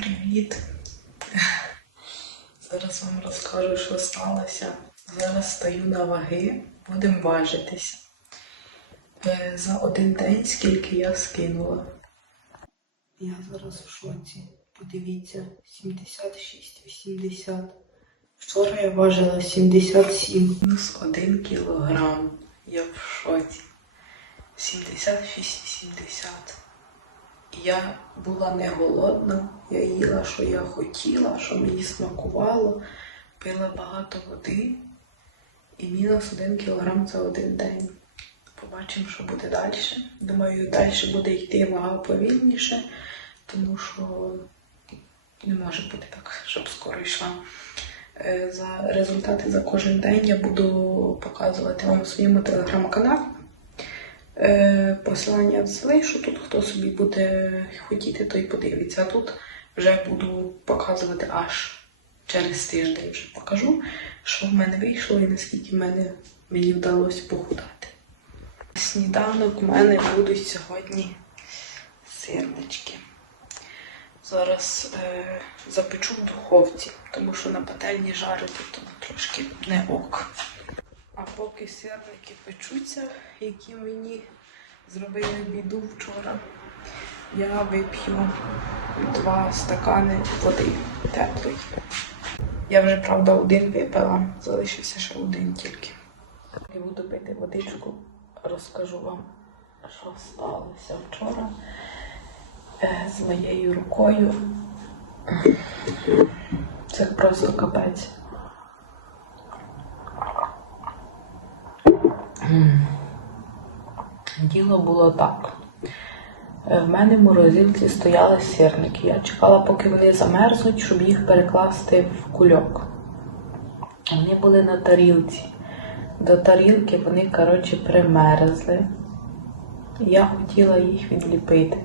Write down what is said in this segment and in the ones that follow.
Привіт! Зараз вам розкажу, що сталося. Зараз стою на ваги, будемо важитися. Е, За один день скільки я скинула. Я зараз в шоці. Подивіться, 76-80. Вчора я важила 77. Мінус 1 кілограм. Я в шоці. 76-70. Я була не голодна, я їла, що я хотіла, що мені смакувало, пила багато води і мінус один кілограм за один день. Побачимо, що буде далі. Думаю, далі буде йти вага повільніше, тому що не може бути так, щоб скоро йшла. Е, За результати за кожен день я буду показувати вам у своєму телеграм-каналі. Е, Посилання залишу тут, хто собі буде хотіти, той подивиться. А тут вже буду показувати аж через тиждень вже покажу, що в мене вийшло і наскільки мене, мені вдалося похудати. Сніданок в мене будуть сьогодні сирнички. Зараз е, запечу в духовці, тому що на пательні жарити то трошки не ок. А поки сирники печуться, які мені зробили біду вчора, я вип'ю два стакани води теплої. Я вже, правда, один випила, залишився ще один тільки. Я буду пити водичку, розкажу вам, що сталося вчора е, з моєю рукою. Це просто капець. Діло було так. Е, В мене в морозилці стояли сирники. Я чекала, поки вони замерзнуть, щоб їх перекласти в кульок. Вони були на тарілці. До тарілки вони, коротше, примерзли. Я хотіла їх відліпити.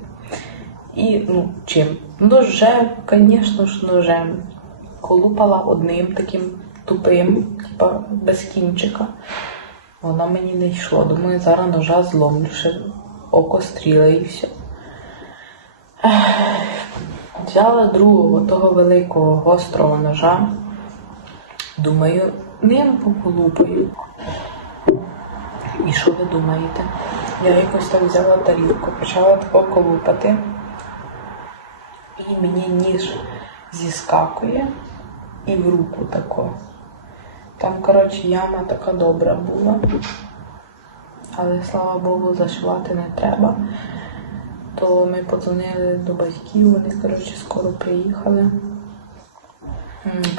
І, ну, чим? Ножем, звісно ж, ножем. Колупала одним таким тупим, типа без кінчика. Воно мені не йшло. Думаю, зараз ножа зломлю, око стріла і все. Взяла другого того великого гострого ножа. Думаю, ним поколупаю. І що ви думаєте? Я якось так взяла тарілку, почала тако колупати. І мені ніж зіскакує і в руку тако. Там, коротше, яма така добра була. Але слава Богу, зашивати не треба. То ми подзвонили до батьків, вони, коротше, скоро приїхали.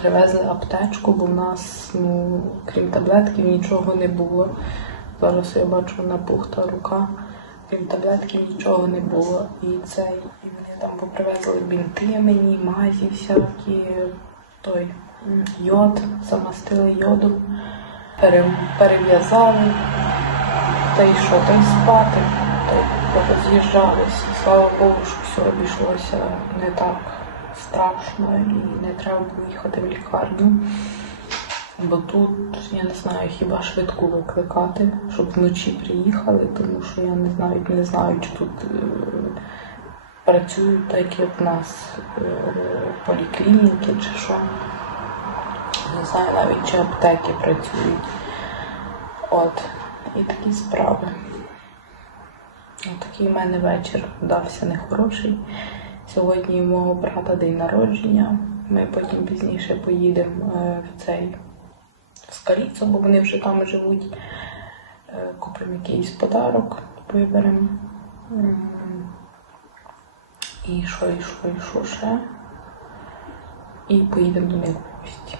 Привезли аптечку, бо в нас, ну, крім таблетків, нічого не було. Зараз я бачу напухта рука. Крім таблетків нічого не було. І цей, і вони там попривезли бінти мені, мазі всякі, той йод, замастили йодом, перев'язали, та й що, та й спати, та й роз'їжджалися. Слава Богу, що все обійшлося не так страшно і не треба було їхати в лікарню. Бо тут, я не знаю, хіба швидку викликати, щоб вночі приїхали, тому що я не знаю, не знаю, чи тут е, працюють так, як в нас е, поліклініки чи що. Не знаю навіть, чи аптеки працюють. От, і такі справи. Такий в мене вечір вдався нехороший. Сьогодні у мого брата день народження. Ми потім пізніше поїдемо е, в цей в Скаліцу, бо вони вже там живуть. Е, Купимо якийсь подарок, виберемо. І що, і що, і що ще. І поїдемо до них в гості.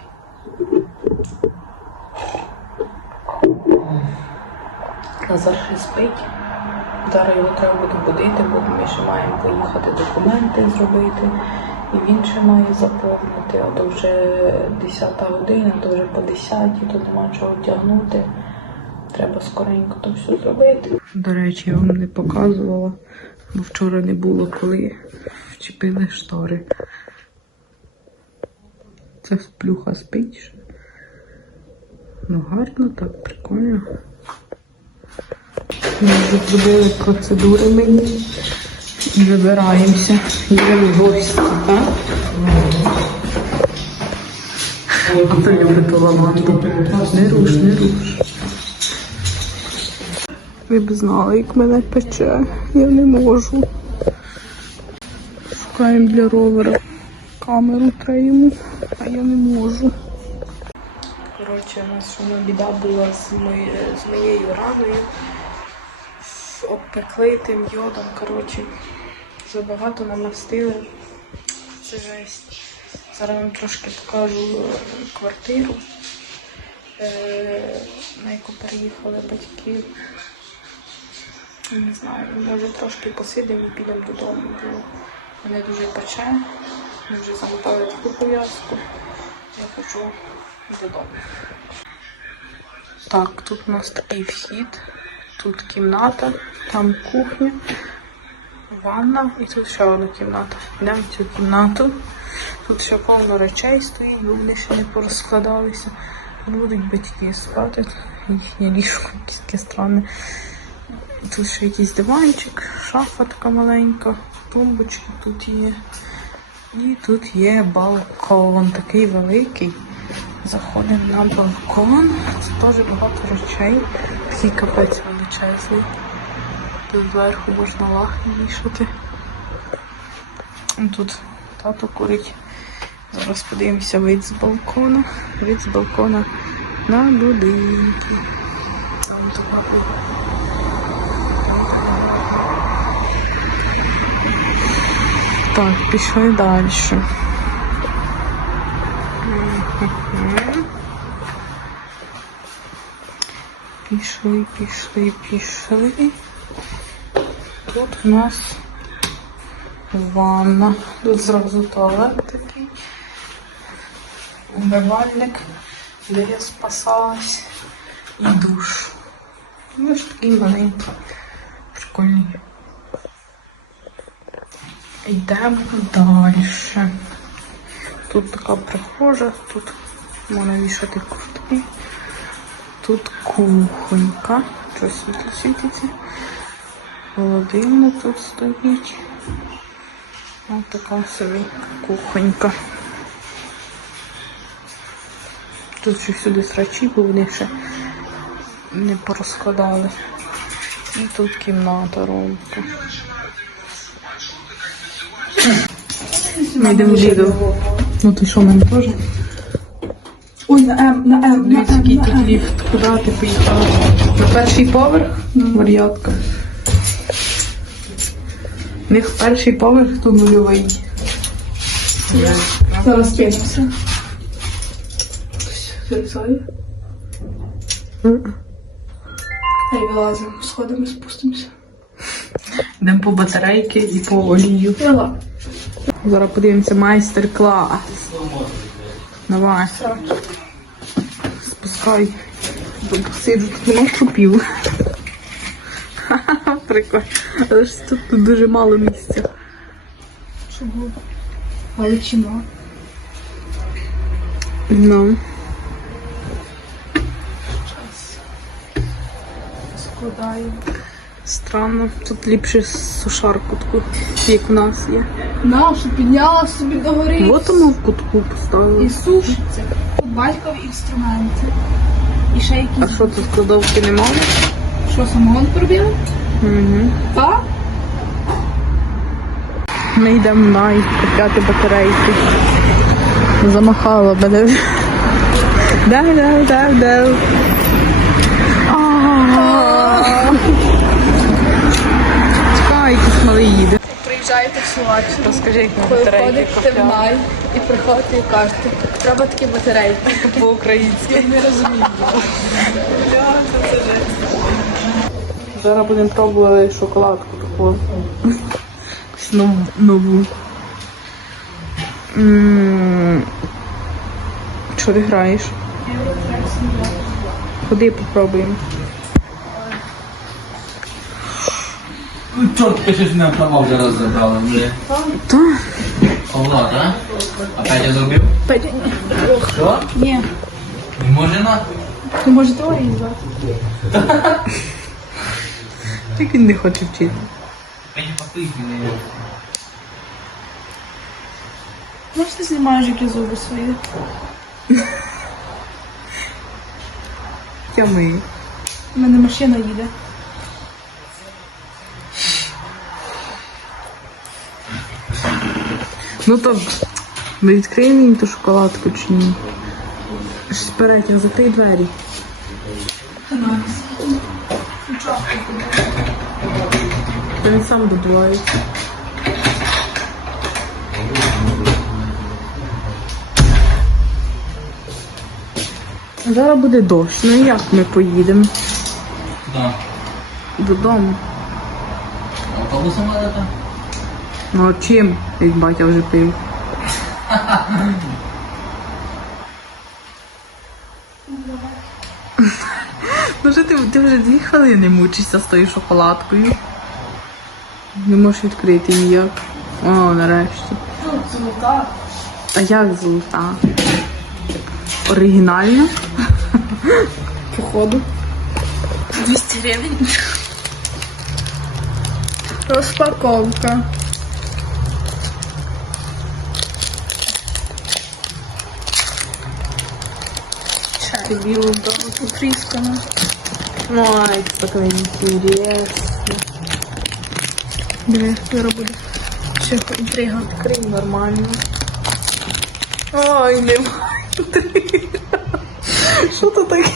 Назар ще спить. Зараз його треба буде будити, бо ми ще маємо поїхати документи зробити. І він ще має заповнити, а то вже 10 година, то вже по 10, то нема чого тягнути. Треба скоренько то все зробити. До речі, я вам не показувала, бо вчора не було коли вчепили штори. Це сплюха спить. Ну гарно, так, прикольно. Зробили процедури мені. Вибираємося. Їдемо в гості? Хто любить лаванду? Не руш, не руш. Ви б знали, як мене пече. Я не можу. Шукаємо для ровера камеру трейму, а я не можу. Коротше, у нас шумна біда була з, мої, з моєю раною. Обпекли тим йодом, коротше. Забагато намастили. Це жесть. Зараз вам трошки покажу е, квартиру, е, на яку переїхали батьки. Не знаю, може трошки посидимо і підемо додому, бо мене дуже пече. Ми вже замотали таку пов'язку. Я хочу додому. Так, тут у нас такий вхід, тут кімната, там кухня, ванна і тут ще одна кімната. Йдемо в цю кімнату. Тут ще повно речей стоїть, бо вони ще не порозкладалися. Будуть батьки спати. Їхнє ліжко таке странне. Тут ще якийсь диванчик, шафа така маленька, тумбочки тут є. І тут є балкон, такий великий. Заходимо на балкон. Це теж багато речей. Такий капець величезний. Тут зверху можна лахи вішати. Тут тато курить. Зараз подивимося вид з балкона. Вид з балкона на будинки. Там така. Так, пішли далі. Пішли, пішли, пішли. Тут у нас ванна. Тут зразу туалет такий. Умивальник, де я спасалась. І душ. Ну ж такий маленький. Прикольний. Йдемо далі. Тут така прихожа, тут можна вішати куртки. Тут кухонька. Щось світло світиться. Холодильник тут стоїть. Ось така собі кухонька. Тут ще всюди срачі, бо вони ще не порозкладали. І тут кімната ромка. Ми йдемо в Lidl. Ну ти що, мене теж? Ой, на М, на М, на М, який на тут М. ліфт. Куди ти поїхала? На перший поверх? Варіатка. У них перший поверх то нульовий. Зараз кинемося. Залізає. Ей, вилазимо, сходимо, спустимося. Йдемо по батарейки і по олію. Вила. Зараз подивимося майстер-клас. Давай, Так. Бо Сиджу тут нема шупів. Прикольно. Але ж тут, тут дуже мало місця. Чого? Чимо? Ну. Складаємо. Странно. Тут ліпше сушарку таку, як в нас є. Нашу підняла собі до гори. Вот тому в кутку поставили. І сушиться. Батькові інструменти. І ще А якісь. що тут кладовки немає? Що, самогон пробили? Угу. Так? Ми йдемо на купляти батарейки. Замахала мене. Дав, дав, дав. А. Чекай, якийсь малий їде. Приїжджає таксувач. Розкажи, як ми батарейки Приходите в най і приходите і кажете, треба такі батарейки. По-українськи. Я не розумію. Зараз будемо пробувати шоколадку таку. Нову. нову. Що ти граєш? Ходи попробуємо. Ну, чорт, пишеш на права вже раз забрали. Вже. Та? Павло, так? А Петя зробив? Петя, Що? Ні. Не може на? Ти може теорії звати? Так він не хоче вчити. Петя постоїть мене. Може ти знімаєш які зуби свої? Тями. У мене машина їде. Ну то ми відкриємо їм ту шоколадку чи ні? Перетяг, закрий двері. Та він сам додувається. Зараз буде дощ. Ну і як ми поїдемо Да. додому? Автобусом надо Ну а чим? Як батя вже пив. Ну що ти, ти вже дві хвилини мучишся з тою шоколадкою. Не можеш відкрити ніяк. О, нарешті. Тут золота. А як золота? Оригінальна? Походу. 200 гривень. Розпаковка. Чай. Білу Потріскана. Ой, це так інтересно. Диви, зараз буде. Чихо, інтрига. Крім нормально. Ой, немає. Що то таке?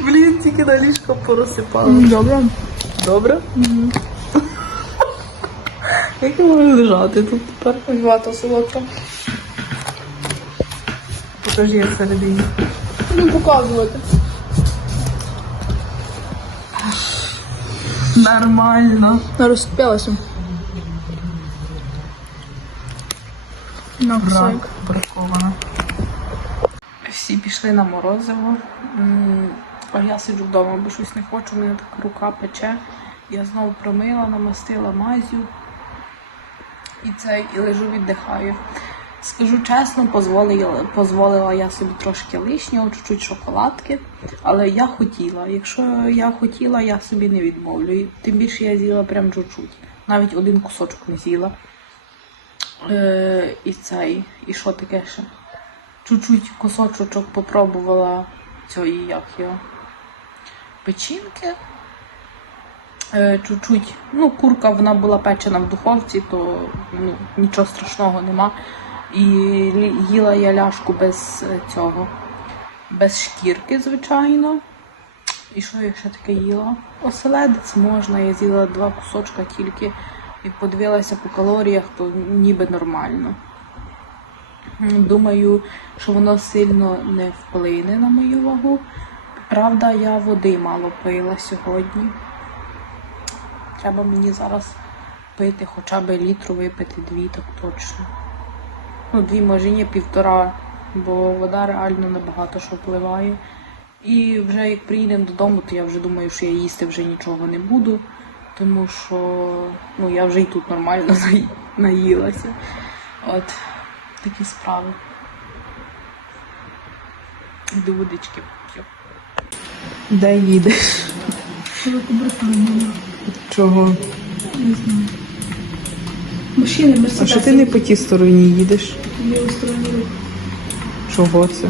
Блін, тільки на ліжко порозсипала. Добре. Добре? Як я можу лежати тут тепер? Вата солодка. Покажи як всередині. Ну, показувати. Нормально. Розпялася. На Рак бракована. Всі пішли на морозиво. А я сиджу вдома, бо щось не хочу, мене так рука пече. Я знову промила, намастила мазю і це і лежу, віддихаю. Скажу чесно, позволила, позволила я собі трошки лишнього, чуть-чуть шоколадки, але я хотіла. Якщо я хотіла, я собі не відмовлю. Тим більше я з'їла прям чуть-чуть. Навіть один кусочок не з'їла. Е, і цей, і що таке ще? Чуть-чуть кусочок попробувала цієї, як його, печінки. Е, чуть-чуть, ну, курка вона була печена в духовці, то ну, нічого страшного нема. І їла я ляшку без е, цього, без шкірки, звичайно. І що я ще таке їла? Оселедець можна, я з'їла два кусочка тільки і подивилася по калоріях, то ніби нормально. Думаю, що воно сильно не вплине на мою вагу. Правда, я води мало пила сьогодні. Треба мені зараз пити хоча б літру випити дві, так точно. Ну, дві, може, ні, півтора, бо вода реально набагато що впливає. І вже як приїдемо додому, то я вже думаю, що я їсти вже нічого не буду, тому що ну, я вже і тут нормально наїлася. От такі справи. Йду водички поп'ю. Де їдеш? Великобританія. Чого? Машини, А що ти не по тій стороні їдеш? Ліву сторону рух. Чого це?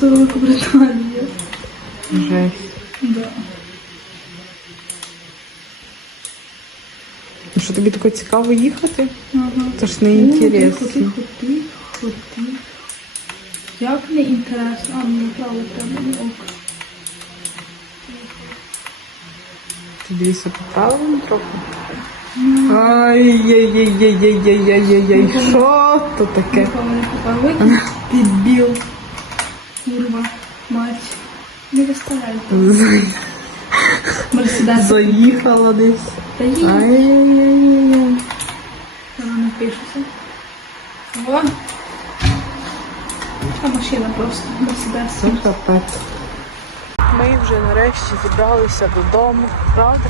Це Великобританія. Жесть. Да. Ну що тобі таке цікаво їхати? Ага. Це ж не інтересно. Тихо, тихо, тихо, тихо. Як не інтересно? А, мені право треба, не ок. Ти дивися по правилам трохи. Ай-яй-яй-яй-яй-яй-яй-яй. Що то таке? Підбіл. Курва. Мать. Не виставляйте. Мерседес. Заїхала десь. Та. Ай-яй-яй-яй. Вона не пишеться. Вон. А машина просто. Мерседес. Це капець. Ми вже нарешті зібралися додому, правда?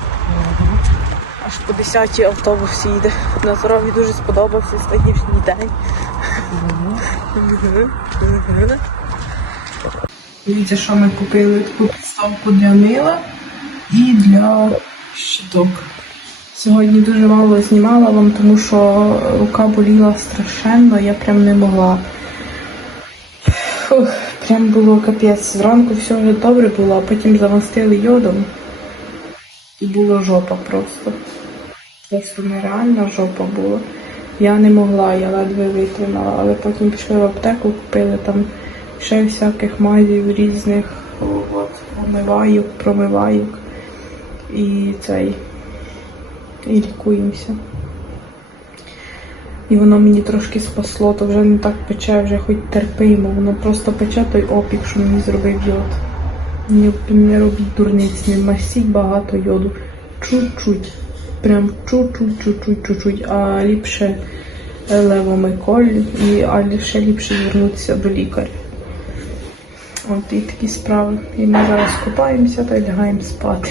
Аж по 10 автобус їде. Назарові дуже сподобався сьогоднішній день. Дивіться, що ми купили таку підставку для мила і для щиток. Сьогодні дуже мало знімала вам, тому що рука боліла страшенно, я прям не могла. Фух, прям було капець. Зранку все вже добре було, а потім замастили йодом. І було жопа просто. Просто нереальна жопа була. Я не могла, я ледве витримала, але потім пішли в аптеку, купили там ще всяких мазів різних, от, омивайок, промивайок і цей. І лікуємося. І воно мені трошки спасло, то вже не так пече, вже хоч терпимо. Воно просто пече той опік, що мені зробив йод. Не, не робіть дурниць, не масіть багато йоду. Чуть-чуть. Прям чуть-чуть, чуть-чуть, чуть-чуть. А ліпше левомиколь і а ще ліпше звернутися до лікаря. От і такі справи. І ми зараз купаємося та лягаємо спати.